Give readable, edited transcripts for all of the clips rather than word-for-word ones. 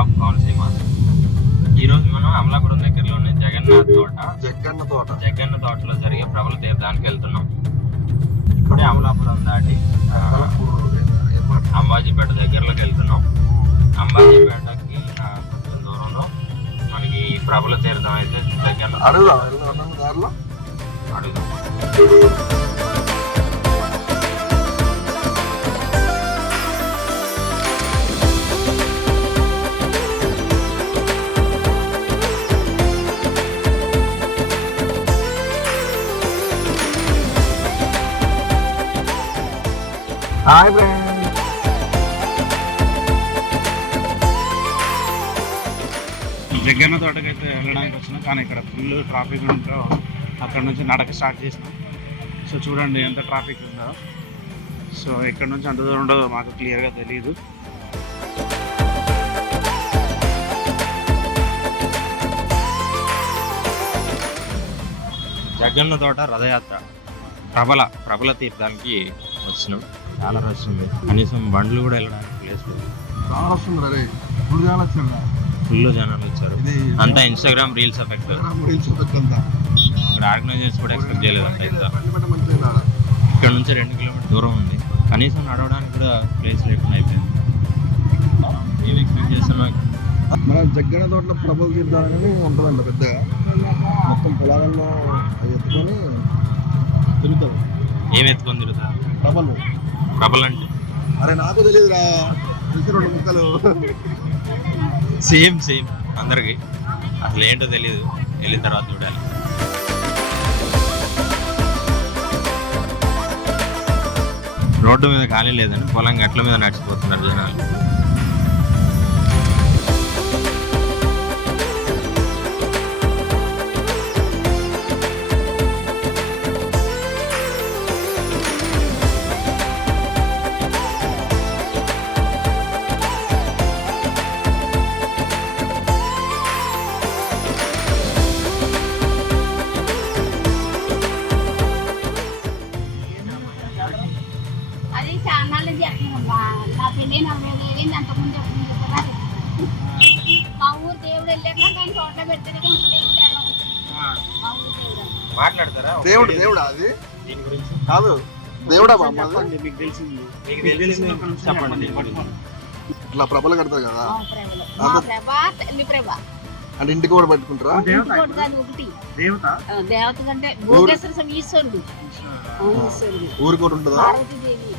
Of Konaseema. ఈరోజు మనం అమలాపురం దగ్గరలో ఉన్న జగన్న తోటలో జరిగే ప్రబల తీర్థానికి వెళ్తున్నాం. ఇప్పుడే అమలాపురం దాటి అంబాజీపేట దగ్గరలోకి వెళ్తున్నాం. అంబాజీపేటకి కొంచెం దూరంలో మనకి ప్రబల తీర్థం అయితే జగన్న అడుగుదాం. హాయ్ ఫ్రెండ్స్, జగన్న తోటకైతే వెళ్ళడానికి వచ్చినాం, కానీ ఇక్కడ ఫుల్ ట్రాఫిక్ ఉందో అక్కడ నుంచి నడక స్టార్ట్ చేసినాం. సో చూడండి ఎంత ట్రాఫిక్ ఉందో. సో ఇక్కడ నుంచి అంత దూరం ఉండదో మాకు క్లియర్గా తెలియదు. జగన్న తోట రథయాత్ర ప్రబల తీర్థానికి వచ్చినాం. చాలా రష్ ఉంది, కనీసం బండ్లు కూడా వెళ్ళడానికి ప్లేస్ లేదు. ఫుల్ జనాలు వచ్చారు. అంతా ఇన్స్టాగ్రామ్ రీల్స్ ఎఫెక్ట్. ఇక్కడ ఆర్గనైజర్స్ కూడా ఎక్స్పెక్ట్ చేయలేదు అంత ఇంత. ఇక్కడ నుంచి 2 కిలోమీటర్ దూరం ఉంది, కనీసం నడవడానికి కూడా ప్లేస్ లేకుండా అయిపోయింది. ఏం ఎక్స్పెక్ట్ చేస్తున్నాం? మన జగ్గన్న తోటలో ప్రబల తీర్థాలని ఉంటుందంట పెద్దగా. మొత్తం పొలాలలో ఎత్తుకొని తిరుగుతారు. ఏం ఎత్తుకొని తిరుగుతారు? ప్రబలు అంటే అరే నాకు తెలియదురా, తెలిసి 2 ముక్కలు. సేమ్ అందరికి అసలు ఏంటో తెలియదు, వెళ్ళిన తర్వాత చూడాలి. రోడ్డు మీద ఖాళీ లేదని పొలం గట్ల మీద నడిచిపోతున్నారు జనాలు. మాట్లాడతారా? దేవుడా అది? దీని గురించి కాదు, దేవుడా మీకు తెలిసింది చెప్పండి. ఇట్లా ప్రభలు కడతారు కదా, అంటే ఇంటికి కూడా పెట్టుకుంటారా? దేవత కంటే భోగేశ్వర స్వామి ఈశ్వరుడు. ఊరికి కూడా ఉంటుందా? పార్వతీదేవి,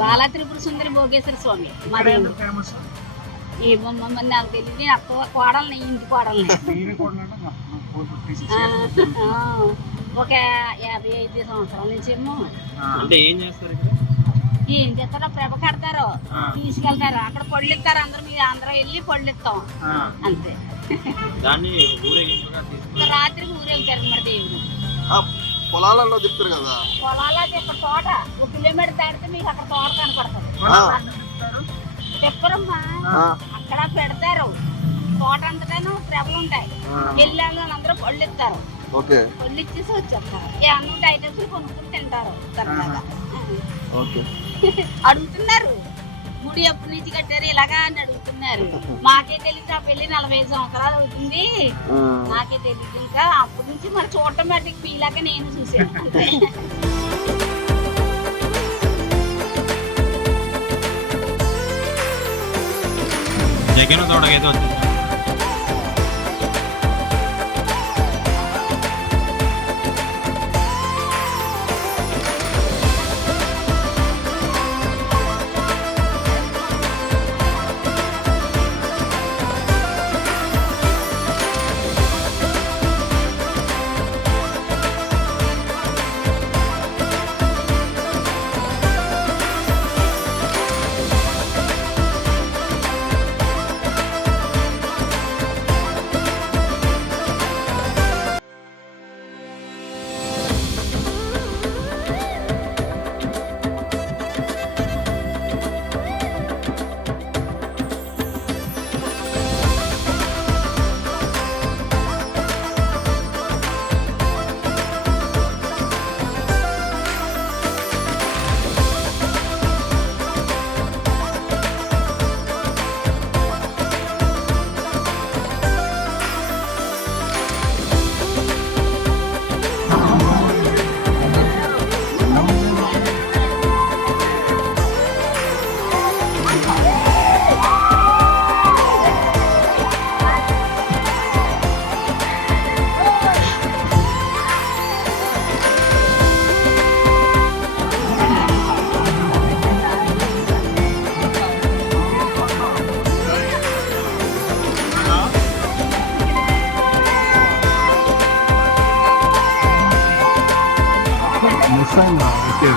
బాలా త్రిపుర సుందరి భోగేశ్వర స్వామి మా దేవుడు. ఏమో నాకు తెలియదు, అక్క కోడల్ని, ఇంటి కోడల్ని. ఒక 55 సంవత్సరాల నుంచి ఏమో. అంటే ఏం చేస్తారు? ఏం చేస్తారో ప్రభ కడతారో తీసుకెళ్తారు, అక్కడ పళ్ళు ఇస్తారు. అందరూ వెళ్ళి పళ్ళు ఇస్తాం అంతే. దాన్ని ఊరేగింపుగా రాత్రికి ఊరెళ్తారు మరి దేవుడు. పొలాలలో చెప్తారు కదా, పొలాల్లో ఇక్కడ తోట 1 కిలోమీటర్ దాటితే మీకు అక్కడ తోట కనపడుతుంది. చెప్పరమ్మా, అక్కడ పెడతారు. తోట అంతటాను ప్రభలు ఉంటాయి. వెళ్ళాలి అందరూ పళ్ళు ఇస్తారు. పళ్ళు ఇచ్చేసి వచ్చేస్తారు. ఏమన్నా ఐటమ్స్ కొనుక్కుని తింటారు. తర్వాత అడుగుతున్నారు, గుడి ఎప్పటి నుంచి కట్టారు ఇలాగా అని అడుగుతున్నారు. మాకే తెలియదు, ఆ పెళ్లి 45 సంవత్సరాలు అవుతుంది. నాకే తెలియదు ఇంకా. అప్పటి నుంచి మరి చూడటం బట్టి మీలాగా నేను చూసాను. జగన్ తోటకైతే వచ్చింది. మస్తు అయిందా ఓకే